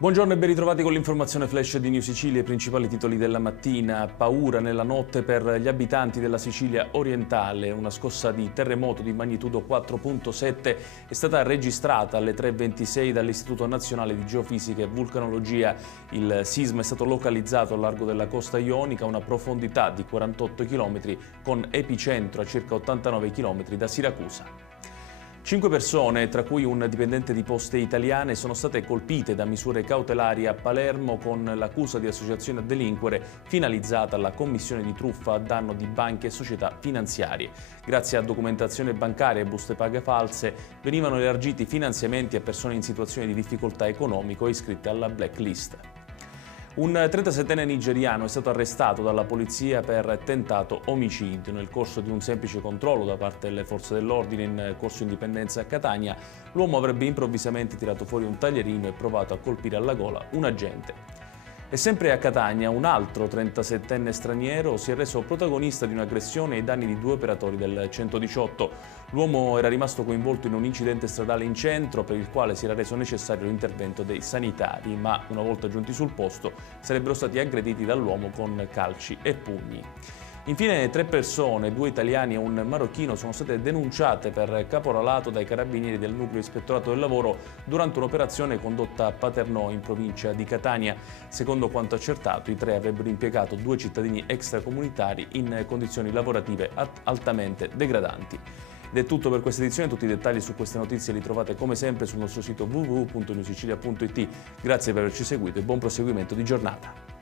Buongiorno e ben ritrovati con l'informazione flash di New Sicilia. I principali titoli della mattina: paura nella notte per gli abitanti della Sicilia orientale. Una scossa di terremoto di magnitudo 4.7 è stata registrata alle 3:26 dall'Istituto Nazionale di Geofisica e Vulcanologia. Il sisma è stato localizzato al largo della costa ionica a una profondità di 48 km con epicentro a circa 89 km da Siracusa. 5 persone, tra cui un dipendente di Poste Italiane, sono state colpite da misure cautelari a Palermo con l'accusa di associazione a delinquere finalizzata alla commissione di truffa a danno di banche e società finanziarie. Grazie a documentazione bancaria e buste paga false venivano elargiti finanziamenti a persone in situazioni di difficoltà economico e iscritte alla blacklist. Un 37enne nigeriano è stato arrestato dalla polizia per tentato omicidio. Nel corso di un semplice controllo da parte delle forze dell'ordine in corso Indipendenza a Catania, l'uomo avrebbe improvvisamente tirato fuori un taglierino e provato a colpire alla gola un agente. E sempre a Catania, un altro 37enne straniero si è reso protagonista di un'aggressione ai danni di 2 operatori del 118. L'uomo era rimasto coinvolto in un incidente stradale in centro per il quale si era reso necessario l'intervento dei sanitari, ma una volta giunti sul posto sarebbero stati aggrediti dall'uomo con calci e pugni. Infine 3 persone, 2 italiani e un marocchino, sono state denunciate per caporalato dai carabinieri del nucleo ispettorato del lavoro durante un'operazione condotta a Paternò in provincia di Catania. Secondo quanto accertato, i 3 avrebbero impiegato 2 cittadini extracomunitari in condizioni lavorative altamente degradanti. Ed è tutto per questa edizione. Tutti i dettagli su queste notizie li trovate come sempre sul nostro sito www.newsicilia.it. Grazie per averci seguito e buon proseguimento di giornata.